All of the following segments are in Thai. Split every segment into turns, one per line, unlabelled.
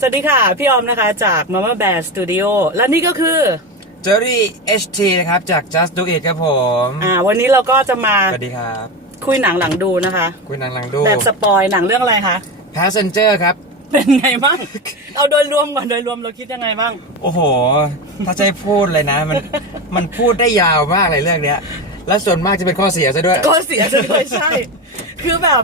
สวัสดีค่ะ พี่ออมนะคะจาก Mama Bear Studio และนี่ก็คือ
เจอรี่ HT นะครับ จาก Just Do It ครับผม
อ่าวันนี้เราก็จะมา
สวัสดีครับ
คุยหนังหลังดูนะคะ
คุยหนังหลังดู
แบบสปอยหนังเรื่องอะไรคะ
Passenger ครับ
เป็นไงบ้าง เอาโดยรวมก่อนโดยรวมเราคิดยังไงบ้าง
โอ้โห ถ้าจะให้พูดเลยนะ มันมันพูดได้ยาวมากเลยเรื่องเนี้ย แล้วส่วนมากจะเป็นข้อเสียซะด้วย
ก็เสียซะด้วยใช่ คือแบบ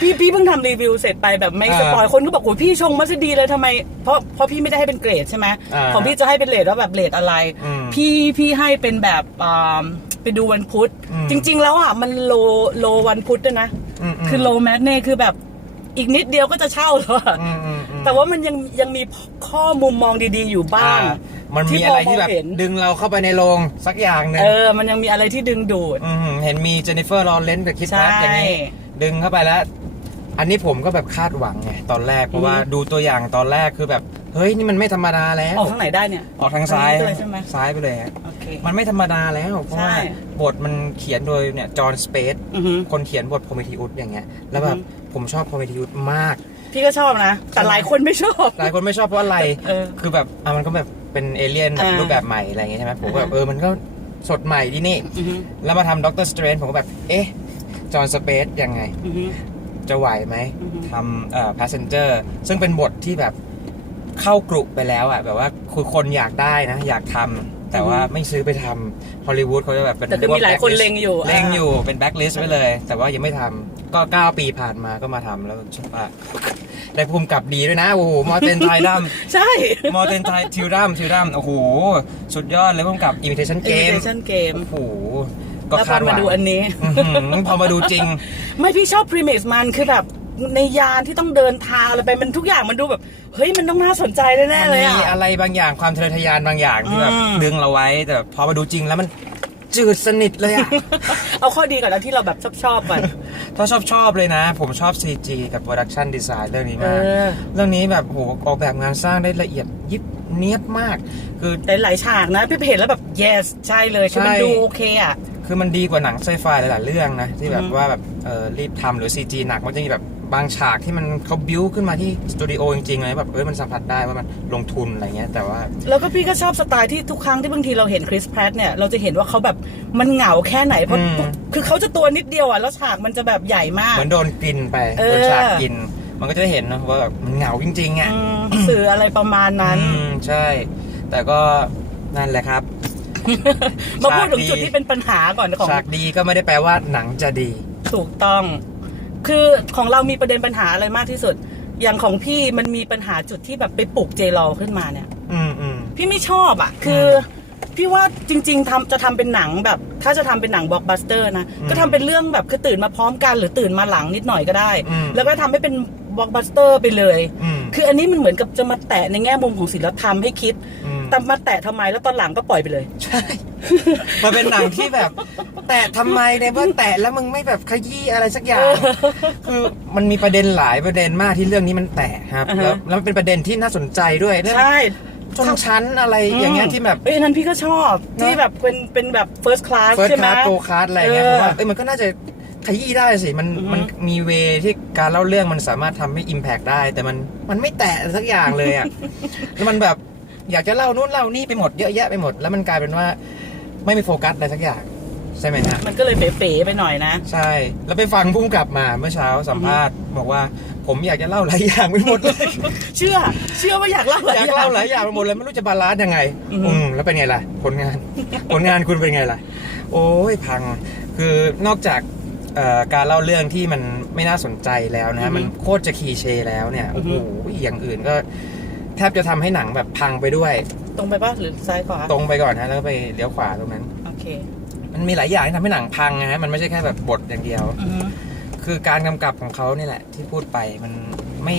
พี่พี่เพิ่งทำรีวิวเสร็จไปแบบไม่
อ่า
สปอยคนก็บอกโอ้ยพี่ชงมาซะดีเลยทำไม เพราะเพราะพี่ไม่ได้ให้เป็นเกรดใช่ไหม
อ่า
ของพี่จะให้เป็นเรทว่าแบบเรทอะไร
อืม
พี่พี่ให้เป็นแบบอ่าไปดูวันพุธ
อืม
จริง ๆ แล้วอะมันโลโลวันพุธด้วยนะ
อืมอืม
คือโลแมทเน่คือแบบอีกนิดเดียวก็จะเช่าแล้วอะ
อืมอืมอืม
แต่ว่ามันยังยังมีข้อมุมมองดีๆอยู่บ้าง
อ่ามันมีอะไรที่แบบ
พมงเห็น
ดึงเราเข้าไปในโรงสักอย่างหนึ่ง
เออ มันยังมีอะไรที่ดึงดูด
มเห็นมีเจนนิเฟอร์ลอเรนซ์กับคิด
ใช่
แพทอย่างนี้ ดึงเข้าไปแล้ว อันนี้ผมก็แบบคาดหวังไงตอนแรกเพราะว่า
อืม
ดูตัวอย่างตอนแรกคือแบบเฮ้ยนี่มันไม่ธรรมดาแล้ว
ออกทางไหนได้เนี่ย
ออกทางซ้าย
ทางนี้ไปเลยใช่ไหม
ซ้ายไปเลยฮะ
โอเค
มันไม่ธรรมดาแล้ว เพราะว่า
ใช่
บทมันเขียนโดยเนี่ยจอห์นสเปซ
อือหือ
คนเขียนบทโพเมทิอุสอย่างเงี้ยแล้วแบบ
อือฮึ
ผมชอบโพเมทิอุสมาก
พี่ก็ชอบนะ แต่หลายคนไม่ชอบ
หลายคนไม่ชอบเพราะอะไร
เออ
คือแบบอะมันก็แบบเป็นเอเลี่ยนแบบ
อ่ารู
รูปแบบใหม่อะไรอย่างเงี้ยใช่ไหมผมก็แบบ
อ่าฮะ
เออมันก็สดใหม่ดีนี่
อือหือ
แล้วมาทำด็อกเตอร์สเตรนผมก็แบบ เอ๊ะ จอห์นสเปซยังไง
อือหือ
จะไหวไหม
อือฮึ
ทำเอ่อ passenger ซึ่งเป็นบทที่แบบเข้ากรุไปแล้วอะ แบบว่าคือคนอยากได้นะ อยากทำแต่ว่าไม่ซื้อไปทำฮอลลีวูดเขาจะแบบเป็น
แต่คือมีหลายคน
blacklist
เล็งอยู่
เล็ง
อ่า
อยู่เป็นแบ็ k ลิสต์ไว้เลย แต่ว่ายังไม่ทำก็ 9 ปีผ่านมาก็มาทำแล้วชอบว่าได้ภูมิกับดีด้วยนะ โอ้โหมอเตนไทดัม
ใช่
มอเตนไททิวดัมทิวดัมโอ้โห สุดยอดเลยภูมิกับ imitation game
Imitation Game
โอ้โห ก็
แล้วพ
คา
อ
ดห
มา
วัง
ดูอันนี้
อื้อหือพอมาดูจริง
ไม่พี่ชอบพรีเมสมันคือแบบในยานที่ต้องเดินทางอะไรไปมันทุกอย่างมันดูแบบ เฮ้ยมันต้องน่าสนใจแน่ๆเลย
มันมี
อะ
อะไรบางอย่างความทะเยอทะยานบางอย่างที่แบบ
อืม
ดึงเราไว้ แต่พอมาดูจริงแล้วมันจืดสนิทเลยอะ
เอาข้อดีก่อนนะที่เราแบบชอบชอบๆกัน
ถ้าชอบชอบเลยนะ ผมชอบ CG กับ Production Design เรื่องนี้มาก
เออ
เรื่องนี้แบบโหออกแบบงานสร้างได้ละเอียดยิบเนียบมาก คือ
แต่หลายฉากนะพี่เห็นแล้วแบบ yes ใช่เลยคือมัน
ใช่
ดูโอเคอะ
คือมันดีกว่าหนังไซไฟหลายๆเรื่องนะ ที่แบ
อื
บ
ม
ว่าแบบเออรีบทำหรือ CG หนักมันจะมีแบบบางฉากที่มันเขาบิวขึ้นมาที่สตูดิโอจริงๆเลยแบบเอ้ยมันสัมผัสได้ว่ามันลงทุนอะไรเงี้ยแต่ว่า
แล้วก็พี่ก็ชอบสไตล์ที่ทุกครั้งที่บางทีเราเห็นคริสแพรตเนี่ยเราจะเห็นว่าเขาแบบมันเหงาแค่ไหนเพราะ
อืม
คือเขาจะตัวนิดเดียวอะแล้วฉากมันจะแบบใหญ่มาก
เหมือนโดนกินไป
เออ
โดนฉากกิน มันก็จะได้เห็นนะว่าแบบมันเหงาจริงๆอะ
อืมสื่ออะไรประมาณนั้น
อืมใช่ แต่ก็นั่นแหละครับ
มาพูดถึง
ฉากดี
จุดที่เป็นปัญหาก่อนของ
ฉากดีก็ไม่ได้แปลว่าหนังจะดี
ถูกต้อง คือของเรามีประเด็นปัญหาอะไรมากที่สุด อย่างของพี่มันมีปัญหาจุดที่แบบไปปลุกเจรอขึ้นมาเนี่ย
อืมอืม
พี่ไม่ชอบอะ คืออพี่ว่าจริง ๆทำจะทำเป็นหนังแบบ ถ้าจะทำเป็นหนังบล็อกบัสเตอร์นะ
อืม
ก็ทำเป็นเรื่องแบบคือตื่นมาพร้อมกันหรือตื่นมาหลังนิดหน่อยก็ได้
อืม
แล้วก็ทำให้เป็นบล็อกบัสเตอร์ไปเลย
อืม
คืออันนี้มันเหมือนกับจะมาแตะในแง่มุมของศิลธรรมให้คิด
อืม
แต่มาแตะทำไมแล้วตอนหลังก็ปล่อยไปเลย
ใช่ มันเป็นหนังที่แบบ แตะทำไมเนี่ยว่าแตะแล้วมึงไม่แบบขยี้อะไรสักอย่าง คือมันมีประเด็นหลายประเด็นมากที่เรื่องนี้มันแตะครับ
อ่าฮะ
แล้วแล้วมันเป็นประเด็นที่น่าสนใจด้วยเรื่อง
ใช่
ชนชั้นอะไรอย่างเงี้ยที่แบบ
เอ้ยอันนั้นพี่ก็ชอบ
เนอะ
ที่แบบเป็นเป็นแบบ first class
เฟิร์ส
ใช่ไห
ค
ม
ลาสโกคาร์ดอะไรเงี้ย
เอ
ผ
อ
มว่าเอ้ยมันก็น่าจะขยี้ได้สิมัน
อือฮึ
มันมีเวที่การเล่าเรื่องมันสามารถทำให้ Impact ได้ แต่มันมันไม่แตะสักอย่างเลยอะ แล้วมันแบบ อยากจะเล่านู่นเล่านี่ไปหมดเยอะแยะไปหมด แล้วมันกลายเป็นว่าไม่มีโฟกัสอะไรสักอย่างใช่ไหมฮะ
มันก็เลยเป๋ๆไปหน่อยนะ
ใช่ แล้วไปฟังพุ่งกลับมาเมื่อเช้าสัมภาษณ์ บอกว่าผมอยากจะเล่าหลายอย่างไปหมดเลย
เชื่อ เชื่อว่าอยากเล่าหลาย
อยาก
อย่าง
เล่าหลายอย่างไปหมดเลยไม่รู้จะบาลานซ์ยังไง
อือฮึ
อืมแล้วเป็นไงล่ะ ผลงาน ผลงานคุณเป็นไงล่ะ โอ้ยพังคือนอกจากเอ่อการเล่าเรื่องที่มันไม่น่าสนใจแล้วนะฮะมันโคตรจะคลีเช่แล้วเนี่ยโอ้โหอย่างอื่นก็ แทบจะทำให้หนังแบบพังไปด้วย
ตรงไปปะหรือซ้ายขวา
ตรงไปก่อนฮะแล้วก็ไปเลี้ยวขวาตรงนั้น
โอเค
มันมีหลายอย่างที่ทำให้หนังพังนะฮะมันไม่ใช่แค่แบบบทอย่างเดียว
อือฮึ
คือการกำกับของเขานี่แหละ ที่พูดไปมันไม่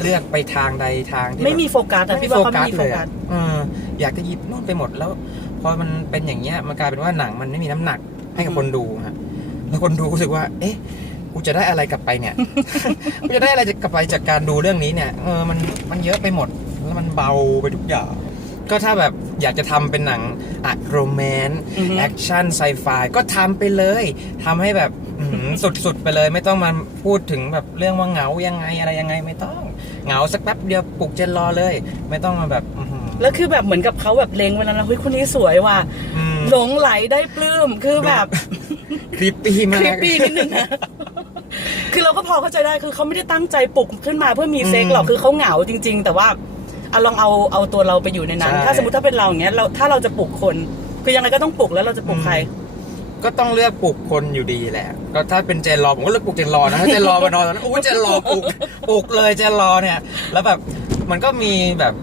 เลือกไปทางใดทางที่
ไม่มี
แบบ
โฟกัสอะพี่ว่าเขาไม่มีโฟ
เลย
กั
อะ
ส
เอออยากจะหยิบนู่นไปหมดแล้ว พอมันเป็นอย่างเงี้ยมันกลายเป็นว่าหนังมันไม่มีน้ำหนักให้กับคนดูฮะแล้วคนดูรู้สึกว่า เอ๊ะกูจะได้อะไรกลับไปเนี่ย กูจะได้อะไรกลับไปจากการดูเรื่องนี้เนี่ยเออมันมันเยอะไปหมด แล้วมันเบาไปทุกอย่าง ก็ถ้าแบบอยากจะทำเป็นหนังอะโรแมน
อือฮึ
แอคชั่นไซไฟก็ทำไปเลยทำให้แบบอื้อหือสุดๆไปเลย ไม่ต้องมาพูดถึงแบบเรื่องว่าเหงายังไงอะไรยังไงไม่ต้องเหงาสักแป๊บเดียวปลุกเจนรอเลย ไม่ต้องมาแบบอื้อหือ
แล้วคือแบบเหมือนกับเขาแบบเลงไว้แล้วนะเฮ้ยคนนี้สวยว่ะ
อืม
หลงไหลได้ปลื้มคือแบบ
คลิปปี้มา
คลิป
ก
ปี้นิดนึงนะ คือเราก็พอเข้าใจได้คือเขาไม่ได้ตั้งใจปลุกขึ้นมาเพื่อมีเซ็กหรอกคือเขาเหงาจริง ๆ แต่ว่า เอาลองเอาเอาตัวเราไปอยู่ในนั้น
ใช่
ถ้าสมมติถ้าเป็นเราอย่างเงี้ยเราถ้าเราจะปลุกคนคือยังไงก็ต้องปลุกแล้วเราจะปลุกใคร
ก็ต้องเลือกปลุกคนอยู่ดีแหละ ก็ถ้าเป็นเจนรอผมก็เลือกปลุกเจนรอนะถ้าเจนรอมานอนตอนนั้นอู้เจนรอปลุกปลุกเลยเจนรอเนี่ย แล้วแบบมันก็มีแบบ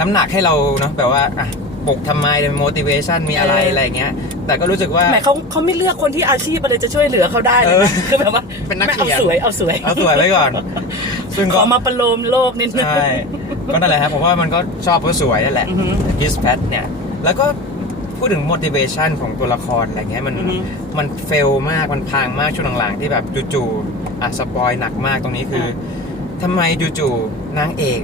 น้ำหนักให้เราเนาะแบบว่าอะปลุกทำไมเป็น motivation มีอะไร
เอออ
อะไรเงี้ย แต่ก็รู้สึกว่า
แหมเขาเขาไม่เลือกคนที่อาชีพอะไรจะช่วยเหลือเขาได้เลย
เออ
นะคือแบบว่า
เป็นนัก
ไม่เอา
เขียน
สวยเอาสวย
เอาสวยไว้ก่อน ซึ่ง
ข
ก็
อมาประโลมโลกนิดนึง
ใช่ ก็นั่นแหละครับผมว่ามันก็ชอบเพราะสวยนั่นแหละ
อือหือ
กิสแพทเนี่ย แล้วก็พูดถึง motivation ของตัวละครอะไรเงี้ยมัน
อือฮึ
มันเฟลมากมันพังมากช่วงหลังๆที่แบบจู่ๆอะสปอยหนักมากตรงนี้คือทำไมจู่ๆนางเอก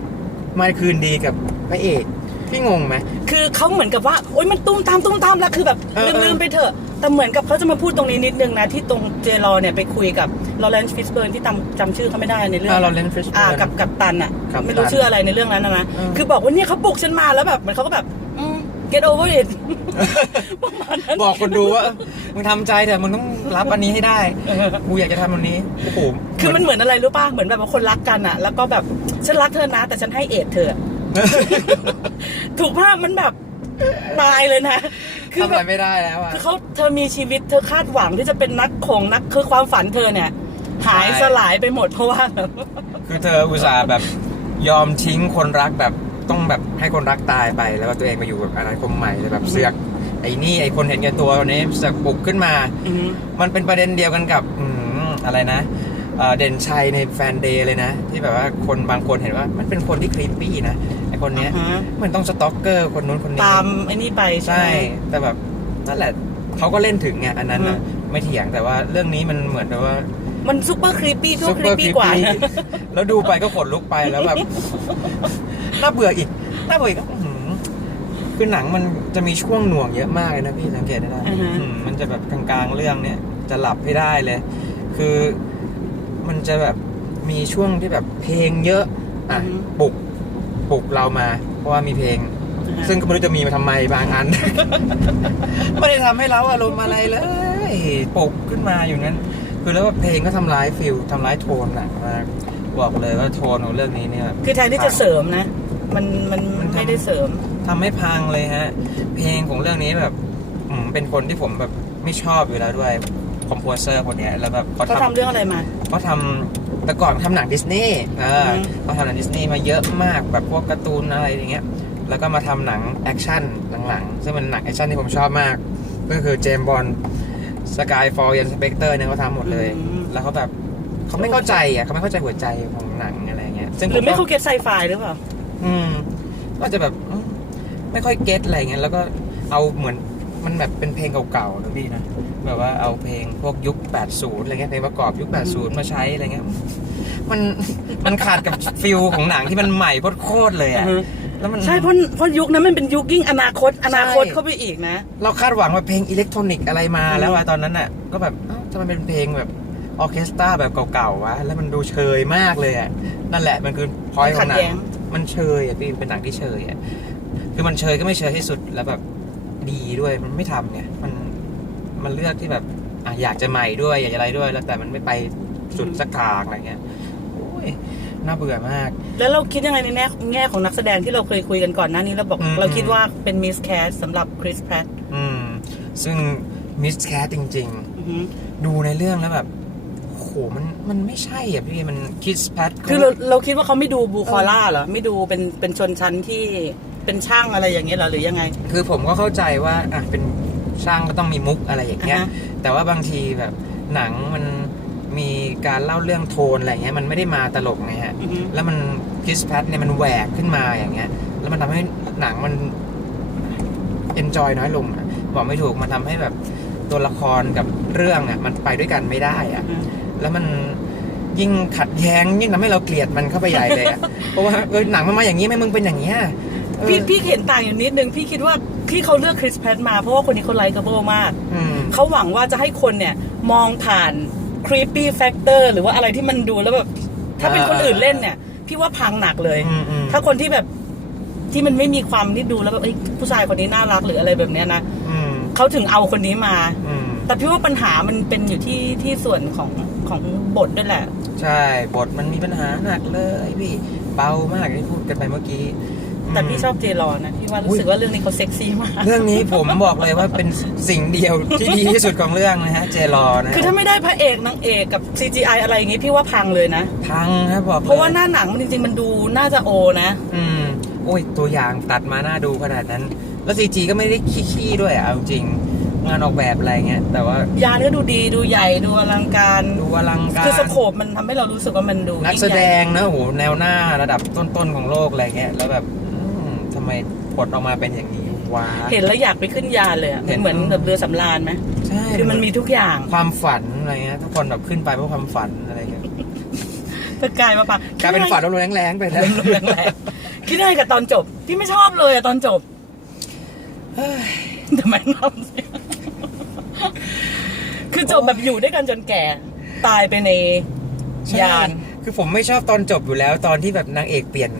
มาคืนดีกับพระเอก พี่งงไหม
คือเขาเหมือนกับว่าโอ๊ยมันตุ้มตามตุ้มตามแล้วคือแบบ
เออ
ลืม
เออ
ลืมไปเถอะ แต่เหมือนกับเขาจะมาพูดตรงนี้นิดนึงนะ ที่ตรงเจรอเนี่ยไปคุยกับลอเรนซ์ฟิสเบิร์นที่จำจำชื่อเขาไม่ได้ในเรื่อง
อ่าเรา
นั้น
เล่นฟริช
อ่ากับกับตันอะ
กัปตัน
ไม่รู้ชื่ออะไรในเรื่องนั้นนะนะ
เออ
คือบอกว่าเนี่ยเขาปลุกฉันมาแล้วแบบเหมือนเขาก็แบบอืม get over it ประมาณนั้น
บอกคนดูว่า มึงทำใจแต่มึงต้องรับอันนี้ให้ได้
เออ
กูอยากจะทำอันนี้โอ้โห
คือมันเหมือนอะไรรู้ป่ะ เหมือนแบบว่าคนรักกันอะแล้วก็แบบ ฉันรักเธอนะ แต่ฉันให้เอดเธอ ถูกภาพมันแบบตายเลยนะ คือ
ทำ
แบ
อะไร
บ
ไม่ได้แล้วอะ
คือเขาเธอมีชีวิตเธอคาดหวังที่จะเป็นนักของนักคือความฝันเธอเนี่ย หาย
ใช่
สลายไปหมดเพราะว่าแบบ
คือเธออุตส่าห์แบบยอมทิ้งคนรักแบบต้องแบบให้คนรักตายไปแล้วก็ตัวเองมาอยู่กับอนาคตใหม่เลยแบบเสือกไอ้นี่ไอ้คนเห็นแก่ตัวคนนี้เสือกปลุกขึ้นมา
อืม
มันเป็นประเด็นเดียวกันกับอืมอะไรนะเอ่อเด่นชัยในแฟนเดย์เลยนะ ที่แบบว่าคนบางคนเห็นว่ามันเป็นคนที่ครีปปี้นะไอ้ คนเนี้ย
อ่าฮะ
มันต้องสต็อกเกอร์คนนู้นคนนี้
ตามไอ้นี่ไปใช่
ใช่
ไหม
แต่แบบนั่นแหละเขาก็เล่นถึงไงอันนั้นนะ
อืม
ไม่เถียงแต่ว่าเรื่องนี้มันเหมือนกับว่า
มันซุปเปอร์ครีปปี้ทุก
ซุป
ค
เป
รี
อ
ป
ร์
ปี้กว่า
แล้วดูไปก็ขนลุกไปแล้วแบบ น่าเบื่ออีก น่าเบื่ออีกอื้อหือคือหนังมันจะมีช่วงหน่วงเยอะมากเลยนะพี่สังเกตได้ไหม
อือฮะ
อืมมันจะแบบกลางๆเรื่องเนี้ยจะหลับให้ได้เลย คือมันจะแบบมีช่วงที่แบบเพลงเยอะ อะปลุก ปลุกเรามา เพราะว่ามีเพลง ซึ่งก็ไม่รู้จะมีมาทำไมบางอัน ไม่ได้ทำให้เราอารมณ์อะไรเลยปลุกขึ้นมาอยู่นั้น คือแล้วว่าเพลงก็ทำร้ายฟิลทำร้ายโทนหนักมากบอกเลยว่าโทนของเรื่องนี้เนี่ยแบบ
คือแทนที่จะเสริมนะ มันมัน
มันทำ
ไม่ได้เสริม
ทำให้พังเลยฮะ เพลงของเรื่องนี้แบบอืมเป็นคนที่ผมแบบไม่ชอบอยู่แล้วด้วย คอมโพเซอร์คนเนี้ยแล้วแบบเขา
เขาทำ
ทำ
เรื่องอะไรมา
เขาทำแต่ก่อนทำหนังดิสนีย์เออ
อืม
เขาทำหนังดิสนีย์มาเยอะมากแบบพวกการ์ตูนอะไรอย่างเงี้ย แล้วก็มาทำหนังแอคชั่นหลังๆซึ่งเป็นหนังแอคชั่นที่ผมชอบมาก ก็คือเจมบอลสกายฟอลยันสเปกเตอร์เนี่ยเขาทำหมดเลย
อืม
แล้วเขาแบบเขาไม่เข้าใจอะเขาไม่เข้าใจหัวใจของหนังอะไรเงี้ยซึ่ง
หรือไม่
ผ
เขาเก็ตไซไฟหรือเปล่า
อืมก็จะแบบอืมไม่ค่อยเก็ตอะไรเงี้ยแล้วก็เอาเหมือนมันแบบเป็นเพลงเก่าๆนะพี่นะ แบบว่าเอาเพลงพวกยุค 80 อะไรเงี้ยเพลงประกอบยุค 80 มาใช้อะไรเงี้ยมันมันขาดกับฟิลของหนังที่มันใหม่โคตรๆเลยอะ
อือฮึ
แล้วมัน
ใช่เพราะเพราะยุคนั้นมันเป็นยุคยิ่งอนาคต อนาคตเข้าไปอีกนะ
เราคาดหวังว่าเพลงอิเล็กทรอนิกส์อะไรมา
อืม
แล้วอะตอนนั้นอะก็แบบเอ้าทำไมเป็นเพลงแบบออร์เคสตราแบบเก่าๆวะแล้วมันดูเชยมากเลยอะนั่นแหละมันคือพอยของหนั
ขัด
ง
แย้ง
มันเชยอะพี่เป็นหนังที่เชยอะคือมันเชยก็ไม่เชยให้สุดแล้วแบบดีด้วยมันไม่ทำไงมัน มันเลือกที่แบบอะอยากจะใหม่ด้วย อยากจะอะไรด้วย แล้วแต่มันไม่ไปสุดสักทางอะไรเงี้ยโอ้ยน่าเบื่อมาก
แล้วเราคิดยังไงในแง่แง่ของนักแสดงที่เราเคยคุยกันก่อนหน้านี้เราบอก
อืม
เราคิดว่าเป็นมิสแคสสำหรับคริสแพรต
อืม ซึ่งมิสแคทจริง ๆ ดูในเรื่องแล้วแบบโหมันมันไม่ใช่อะพี่มันคิสแพท
คือเราเราคิดว่าเขาไม่ดูบูคอล่าเหรอ ไม่ดูเป็นเป็นชนชั้นที่เป็นช่างอะไรอย่างเงี้ยเหรอหรือยังไง
คือผมก็เข้าใจว่าอะเป็น ช่างก็ต้องมีมุกอะไรอย่างเงี้ย
อ่าฮะ
แต่ว่าบางทีแบบหนังมันมีการเล่าเรื่องโทนอะไรเงี้ยมันไม่ได้มาตลกไงฮะ
อือฮึ
แล้วมันคิสแพทเนี่ยมันแหวกขึ้นมาอย่างเงี้ย แล้วมันทำให้หนังมันเอนจอยน้อยลงอะบอกไม่ถูกมันทำให้แบบตัวละครกับเรื่องอะมันไปด้วยกันไม่ได้อะ
อืม
แล้วมันยิ่งขัดแย้งยิ่งทำให้เราเกลียดมันเข้าไปใหญ่เลยอะเพราะว่าเออหนังมันมาอย่างนี้ไหมมึงเป็นอย่างเงี้ยเออ
พี่พี่เห็นต่างอยู่นิดนึงพี่คิดว่า ที่เขาเลือกคริสแพทมาเพราะว่าคนนี้เขาไลค์กับโบมาก
อืม
เขาหวังว่าจะให้คนเนี่ยมองผ่าน creepy factor หรือว่าอะไรที่มันดูแล้วแบบ ถ้าเป็นคน
อ่า
อื่นเล่นเนี่ย พี่ว่าพังหนักเลย
อืมอืม
ถ้าคนที่แบบที่มันไม่มีความที่ดูแล้วแบบเอ้ยผู้ชายคนนี้น่ารักหรืออะไรแบบเนี้ยนะ
อืม
เขาถึงเอาคนนี้มา
อืม
แต่พี่ว่าปัญหามันเป็นอยู่ที่ที่ส่วนของของบทด้วยแหละ
ใช่ บทมันมีปัญหาหนักเลยพี่ เบามากที่พูดกันไปเมื่อกี้
แต่
ม
พี่ชอบเจรอนนะพี่ว่า
อุ๊
รู้
ย
สึกว่าเรื่องนี้เขาเซ็กซี่มาก
เรื่องนี้ผมบอกเลยว่าเป็นสิ่งเดียวที่ดีที่สุดของเรื่องนะฮะเจรอนะ
คือถ้าไม่ได้พระเอกนางเอกกับ CGI อะไรอย่างงี้พี่ว่าพังเลยนะ
พังครับบอกลย
เพราะว่าหน้าหนังมันจริง ๆ มันดูน่าจะโอนะ
อืมโอ้ยตัวอย่างตัดมาหน้าดูขนาดนั้น แล้วซีจีก็ไม่ได้ขี้ๆด้วยอะเอาจริงงานออกแบบอะไรเงี้ยแต่ว่ายา
นก็ดูดีดูใหญ่ดูอลังการ
ดูอลังการ
คือสโคปมันทำให้เรารู้สึกว่ามันดู
นัก
ยิ่
แส
ให
ด
ญ่
งนะโอ้โหแนวหน้าระดับต้นๆของโลกอะไรเงี้ยแล้วแบบอืม ทำไมผลออกมาเป็นอย่างนี้ว้า
เห็นแล้วอยากไปขึ้นยานเลยอะ
เห็น
เหมือนแบบเรือสำราญไหม
ใช่
คือมันมีทุกอย่าง
ความฝันอะไรเงี้ยทุกคนแบบขึ้นไปเพราะความฝันอะไรเงี้ย
เป็นกลายมาปะ
กลายเป็นฝันแรงๆไปแล้ว
แรงๆคิดได้กับตอนจบพี่ไม่ชอบเลยอะตอนจบ
เฮ้ย
แต่แม่งทำสิคือจบแบบอยู่ด้วยกันจนแก่ ตายไปในยาน
คือผมไม่ชอบตอนจบอยู่แล้ว ตอนที่แบบนางเอกเปลี่ยน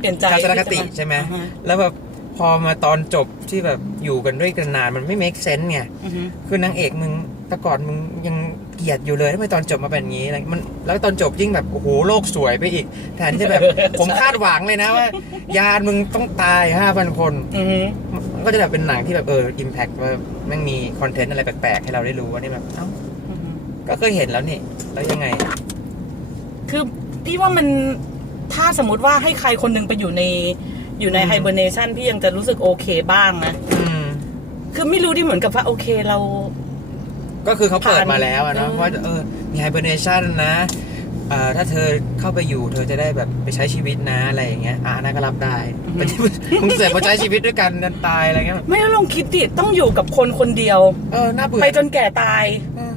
เปลี่ยนใจ
ทัศนคติใช่ไหม
อ่าฮะ
แล้วแบบพอมาตอนจบที่แบบอยู่กันด้วยกันนานมันไม่ make sense ไง
อือฮึ
คือนางเอกมึงแต่ก่อนมึงยังเกลียดอยู่เลยทำไมตอนจบมาเป็นอย่างนี้อะไรมันแล้วตอนจบยิ่งแบบโอ้โหโลกสวยไปอีกแทนที่จะแบบ ผมคาดหวังเลยนะว่า ยานมึงต้องตายห้าพันคน
อือฮึ
มันก็จะแบบเป็นหนังที่แบบเอออิมแพคว่าแม่งมีคอนเทนต์อะไรแปลกๆ ให้เราได้รู้ว่านี่แบบเอ้า
อือฮึ
ก็เคยเห็นแล้วนี่ แล้วยังไง
คือพี่ว่ามัน ถ้าสมมติว่าให้ใครคนหนึงไปอยู่ในอยู่ใน
อืม
ไฮเบอร์เนชันพี่ยังจะรู้สึกโอเคบ้างนะ
อืม
คือไม่รู้ดิเหมือนกับว่าโอเคเรา
ก็คือเขาเปิด
ผ่าน
มาแล้วอะเนาะ
เออ
ว่าเออมีไฮเบอร์เนชันนะเอ่อถ้าเธอเข้าไปอยู่ เธอจะได้แบบไปใช้ชีวิตนะอะไรอย่างเงี้ยอะนั่นก็รับได้แต่ที่มึงเสือกมาใช้ชีวิตด้วยกันนันตายอะไรเงี้ยแบบ
ไม่ลองคิดดิต้องอยู่กับคนคนเดียว
เออน่าเบื่อ
ไปจนแก่ตาย
เออ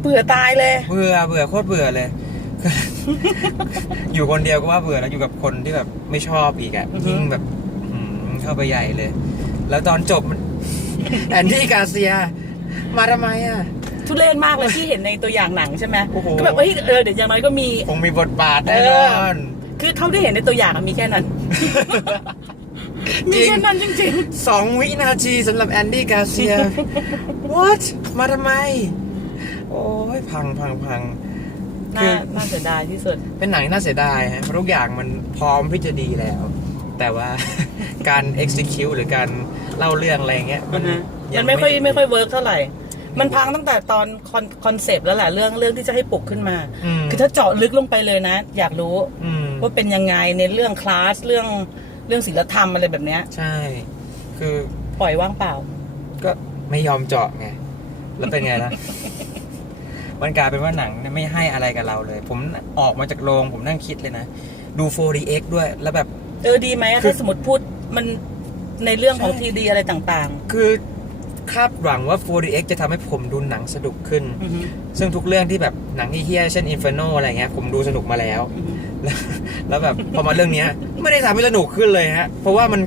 เบื่อตายเลย
เบื่อเบื่อโคตรเบื่อเลย อยู่คนเดียวก็ว่าเบื่อแล้วอยู่กับคนที่แบบไม่ชอบอีกอะ
อือฮึ
ยิ่งแบบอืมเข้าไปใหญ่เลย แล้วตอนจบมันแอนดี้กาเซีย มาทำไมอะ
ทุเรศมากเลยที่เห็นในตัวอย่างหนังใช่ไหม
โอ้โห
ก็แบบเฮ้ยเออเดี๋ยวอย่างน้อยก็มี
คงมีบทบาทแน่นอน
คือเท่าที่เห็นในตัวอย่างอะมีแค่นั้น
จริ
มี
ง
แค่นั้นจริง
สองวินาทีสำหรับแอนดี้กาเซีย what มาทำไม โอ้ยพังพังพัง
ๆ
คื
น่า
อ
น่าเสียดายที่สุด
เป็นหนังที่น่าเสียดายฮะเพราะทุกอย่างมันพร้อมที่จะดีแล้ว แต่ว่า การ execute หรือการเล่าเรื่องอะไรเงี้ย
มัน
ยั
มั
ง
นไม่ค่อยไม่ค่อยเวิร์กเท่าไหร่ มันพังตั้งแต่ตอนคอนเซปต์แล้วแหละเรื่องเรื่องที่จะให้ปลุกขึ้นมา
อืม
คือถ้าเจาะลึกลงไปเลยนะ อยากรู้
อืม
ว่าเป็นยังไงในเรื่องคลาสเรื่องเรื่องศิลธรรมอะไรแบบเนี้ย
ใช่ คือ
ปล่อยว่างเปล่า
ก็ไม่ยอมเจาะไง แล้วเป็นไงล่ะ มันกลายเป็นว่าหนังเนี่ยไม่ให้อะไรกับเราเลย ผมออกมาจากโรงผมนั่งคิดเลยนะ ดู 4DX ด้วยแล้วแบบ
เออดีไหมอะ
คือ
ถ้าสมมติพูดมันในเรื่องของ
ใช่
ทีดีอะไรต่าง
คือคาดหวังว่า 4DX จะทำให้ผมดูหนังสนุกขึ้น
ๆอือฮึ
ซึ่งทุกเรื่องที่แบบหนังที่เฮี้ยๆเช่น Inferno อะไรเงี้ยผมดูสนุกมาแล้ว
อือฮึ
แล้วแล้วแบบพอมาเรื่องเนี้ยไม่ได้ทำให้สนุกขึ้นเลยฮะ เพราะว่ามัน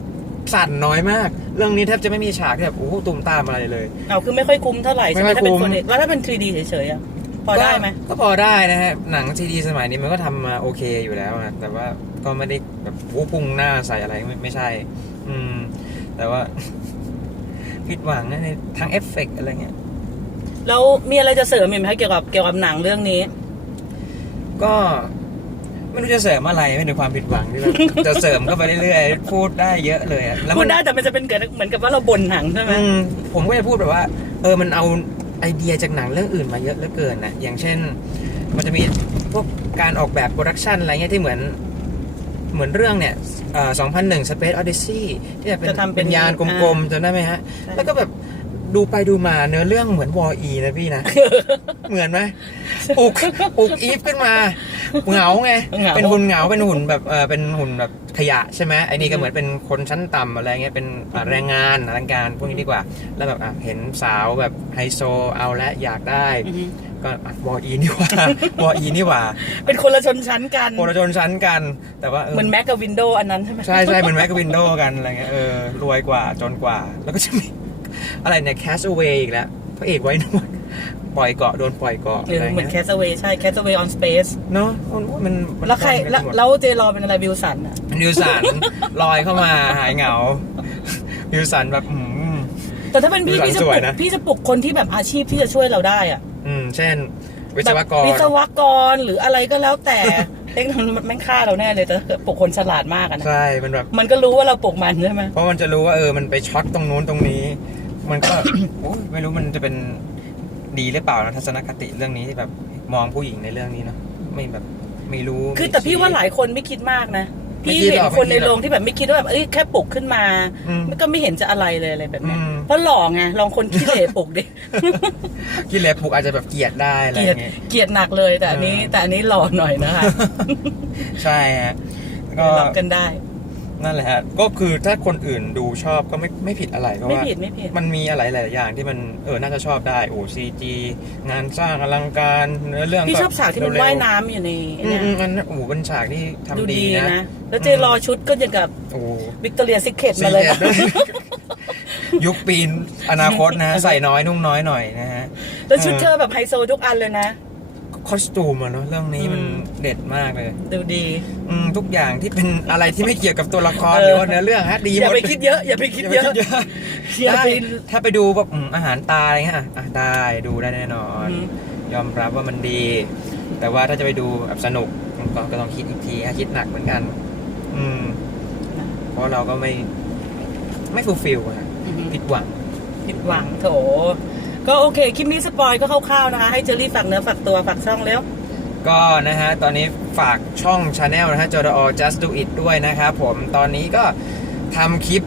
สั่นน้อยมาก เรื่องนี้แทบจะไม่มีฉากที่แบบโอ้โหตุ่มตามอะไรเลย
เอาคือไม่ค่อยคุ้มเท่าไหร่ใช่ไหม
ไม่ค่
ถ้า
อย
เป็น
คุ้ม
คนเด็กแล้วถ้าเป็น 3D เฉยๆอะ พอได้ไหม
ก็ก็พอได้นะฮะหนังซีดีสมัยนี้มันก็ทำมาโอเคอยู่แล้วนะแต่ว่าก็ไม่ได้แบบโอ้พุ่งหน้าใส่อะไรไม่ไม่ใช่ อืม แต่ว่าผิดหวังนะในทางเอฟเฟกต์อะไรเงี้ย
แล้วมีอะไรจะเสริมอีกไหมคะเกี่ยวกับเกี่ยวกับหนังเรื่องนี้
ก็ไม่รู้จะเสริมอะไรไม่ถึงความผิดหวังที่แบบจะเสริมก็ไปเรื่อยๆพูดได้เยอะเลยอะแล้ว
พู
มั
ด
น
ได้แต่มันจะเป็นเกิดเหมือนกับว่าเราบ่นหนังใช่ไหม
อืมผมก็จะพูดแบบว่า เออมันเอา ไอเดียจากหนังเรื่องอื่นมาเยอะเหลือเกินนะอย่างเช่น มันจะมีพวกการออกแบบโปรดักชันอะไรเงี้ยที่เหมือนเหมือนเรื่องเนี่ยเอ่อ2001 Space Odyssey ที่แบบเป็น
จะทำเป็น
เป็นยานกลมๆจำได้ไหมฮะ
ใช่
แล้วก็แบบดูไปดูมาเนื้อเรื่องเหมือนวออีนะพี่นะ เหมือนไหมปลุกปลุกอีฟขึ้นมา เหงาไง
เหงา
เป็นหุ่นเหงาเป็นหุ่นแบบเออเป็นหุ่นแบบ ขยะใช่ไหมไอ้นี่ก็เหมือนเป็นคนชั้นต่ำอะไรเงี้ยเป็นอะแรงงานอลังการพวกนี้ดีกว่า แล้วแบบอะเห็นสาวแบบไฮโซเอาและอยากได้
อือฮึ
ก็อะวออีนี่หว่า วออีนี่หว่า
เป็นคนละชนชั้นกัน
โครชนชั้นกัน แต่ว่าเออ
เหมือนแม็กกับวินโดว์อันนั้นใช่ไหม
ใช่ใช่เหมือนแม c กวินโดกันอะไรเงี้ยเออรวยกว่าจนกว่า แล้วก็จะมีอะไรเนี่ย Cast Away อีกแล้วพระเอกไว้หนวด ปล่อยเกาะโดนปล่อยเกาะ
หรือ
อะไร
เหมือน
เงี้ย
Castaway ใช่ Castaway on Space
เนาะมันมันมัน
แล้วใคร
ปนกัน
แล้ว
ไปหมด
แล้วเจรอเป็นอะไรวิลสันอะ
วิวสันลอยเข้ามาหายเหงาวิวสันแบบอืม
แต่ถ้าเป็นพี่
วิลสัน
พี่จะป
ส
ลุ
วย
ก
นะ
พี่จะปลุกคนที่แบบอาชีพที่จะช่วยเราได้อะ
อืมเช่น วิศวกร
แบบวิศวกรหรืออะไรก็แล้วแต่ เทคโนโลยีมันแม่งฆ่าเราแน่เลยแต่ถ้าเกิดปลุกคนฉลาดมากอะนะ
ใช่ มันแบบ
มันก็รู้ว่าเราปลุกมันใช่ไหม
เพราะมันจะรู้ว่าเออ มันไปช็อตตรงนู้นตรงนี้ มันก็ โอ้ยไม่รู้มันจะเป็น ดีหรือเปล่านะทัศนคติเรื่องนี้ที่แบบมองผู้หญิงในเรื่องนี้เนาะไม่แบบไม่รู้
คือแต่พี่ว่าหลายคนไม่คิดมากนะ
ไม่
พี่
คิด
เห็
ห
น
รอก
คนใน
ไม่คิดหรอก
โรงที่แบบไม่คิดว่าแบบเอ้ยแค่ปลุกขึ้นมา
อืม
มันก็ไม่เห็นจะอะไรเลยอะไรแบบเนี้ย
อืม
เพราะหล่อไงลองคนขี้เหร่ปลุกดิ
ที่เล็บผูกอาจจะแบบเกลียดได้อะไร
เก
อ
ลียด
ย่างเงี้ย
เกลียดหนักเลยแต่อันนี้
เออ
แต่อันนี้หล่อหน่อยนะคะ
ใช่ฮะก็
รับกันได้
นั่นแหละฮะก็คือถ้าคนอื่นดูชอบก็ไม่ไม่ผิดอะไรเพราะ
ไม่
ว่า
ผิดไม่ผิด
มันมีอะไรหลายๆอย่างที่มันเออน่าจะชอบได้โอ้ซีจีงานสร้างอลังการเนื้อเรื่อง
พี่ชอบฉากที่มัน
เร็ๆ
ว่ายน้ำอยู่ใน
อืม
เนี่ย
อืมอันนั้นโอ้โหเป็นฉากที่
ดู
ทำดี
ดี
นะ
นะ แล้วเจรอชุดก็อย่างกับ
โอ้โห
วิกตอเรียซิกเก็ตมาเลยนะ
ซีรีส์ด้วยยุคปีนอนาคตนะฮะใส่น้อยนุ่งน้อยหน่อยนะฮะ
แล้วชุดเธอแบบไฮโซทุกอันเลยนะ
คอสตูมอะเนาะเรื่องนี้มัน
อืม
เด็ดมากเลย
ดูดี
อืมทุกอย่างที่เป็นอะไรที่ไม่เกี่ยวกับตัวละคร
เออ
หรือว่าเนื้อเรื่องฮะดีหมด
อย่าไปคิดเยอะ อย่าไปคิดเยอะ
อย่าไปคิดเยอะ
อย่า
ได้
ไป
ถ้าไปดูแบบอืมอาหารตายเงี้ยอะอะได้ดูได้แน่นอน
อืม
ยอมรับว่ามันดี แต่ว่าถ้าจะไปดูแบบสนุกก็ก็ต้องคิดอีกทีฮะคิดหนักเหมือนกัน อืม เพราะเราก็ไม่ ไม่ฟูลฟิลอะ
อือฮึ
ผิดหวัง
ผิดหวังโถ ก็โอเค คลิปนี้สปอยก็คร่าวๆนะคะ ให้เจอรี่ฝากเนื้อฝากตัวฝากช่องแล้ว
ก็นะฮะ ตอนนี้ฝากช่อง Channel นะฮะจอ just do it ด้วยนะครับผมตอนนี้ก็ทำคลิป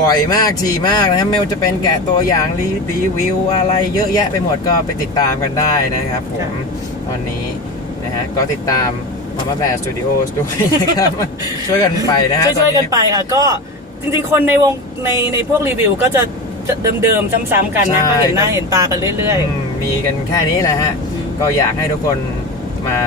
บ่อยมากทีมากนะฮะไม่ว่าจะเป็นแกะตัวอย่างรีรีวิวอะไรเยอะแยะไปหมดก็ไปติดตามกันได้นะครับผม ตอนนี้นะฮะ ก็ติดตามมาม่าแบร์สตูดิโอด้วยนะครับ ช่วยกันไปนะฮะ
ช่วยๆกัน
ตอ
ไปค่ะ ก็จริงๆ คนในวงในในพวกรีวิวก็จะจะ เดิมๆซ้ำๆกันนะ
ใช่
ก็เห็นหน้าเห็นตากันเรื่อย
อืมมีกันแค่นี้แหละฮะ
อืม
ก็อยากให้ทุกคนมา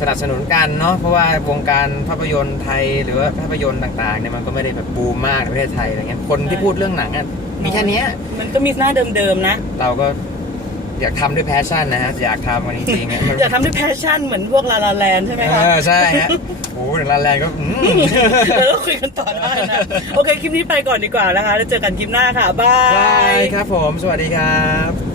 สนับสนุนกันเนาะเพราะว่าวงการภาพยนตร์ไทยหรือว่าภาพยนตร์ต่างๆเนี่ยมันก็ไม่ได้แบบบูมมากในประเทศไทยอะไรเงี้ยคนที่พูดเรื่องหนังอะมีแค่เนี้ย
ๆ มันก็มีหน้าเดิมๆนะ
เราก็ อยากทำด้วยแพชชั่นนะฮะอยากทำมันจริงๆอะมัน
อยากทำด้วยแพชชั่นเหมือนพวกลาลาแลนใช่ไหม
เอ
คะ
อใช่ฮะโอ้โหถึงร้านแรงก็อืม
แล้วก็คุยกันต่อได้นะ โอเค คลิปนี้ไปก่อนดีกว่านะคะ แล้วเจอกันคลิปหน้าค่ะ บา
บาย
ย
ครับผม สวัสดีครับ